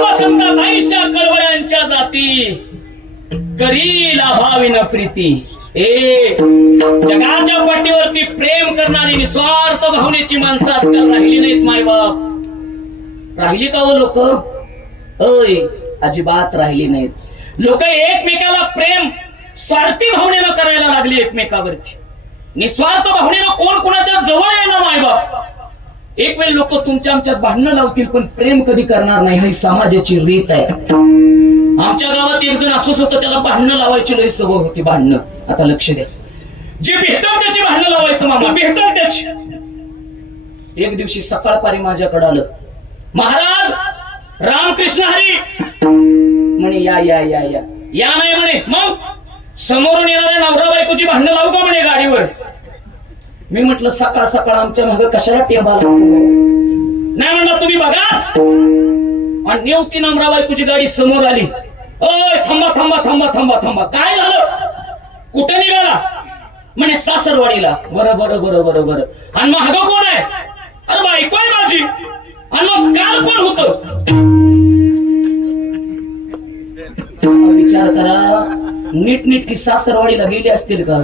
वसंतात आयुष्या कळवळ्यांच्या जाती. करीला अभाविन प्रीती. ए जगाच्या पाठीवरती प्रेम करणारी निस्वार्थ भावनेची माणसं आजकाल राहिली नाहीत मायबाप राहिली का हो लोक? अय अजिबात राहिली नाहीत. लोक एकमेकाला प्रेम स्वार्थी भावनेनं करायला लागली एकमेकावरती. निस्वार्थ भावनेनं कोण कोणाच्या जवळ येणं मायबाप एक वेळ लोक तुमच्या आमच्यात भांडणं लावतील पण प्रेम कधी करणार नाही ही समाजाची रीत आहे. आमच्या गावात एक जण असंच होतं त्याला भांडणं लावायची लई सवय होती भांडणं. आता लक्ष द्या. जे भेटल त्याची भांडणं लावायचं मामा. भेटल त्याची. एक दिवशी सकाळपारी माझ्याकडे आलं. महाराज रामकृष्ण हरी. म्हणे या या या या. या नाही म्हणे. मग? समोरून येणाऱ्या नवरा बायकोची भांडणं लावू का म्हणे गाडीवर? मी म्हटलं सकाळ सकाळ आमच्या मागे कशाला टेबा लागतो? नाही म्हणलं तुम्ही बघाच. आणि नेवकी नामराव बायकोची गाडी समोर आली. ओय थांबा थांबा थांबा थांबा थांबा. काय झालं? कुठे निघाला? म्हणे सासरवाडीला. बरं बरं बरं बरं बरं. आणि महाग कोण आहे? अरे बायको आहे माझी. आणि मग काल कोण होत? विचार करा नीट नीट की सासरवाडीला गेले असतील का?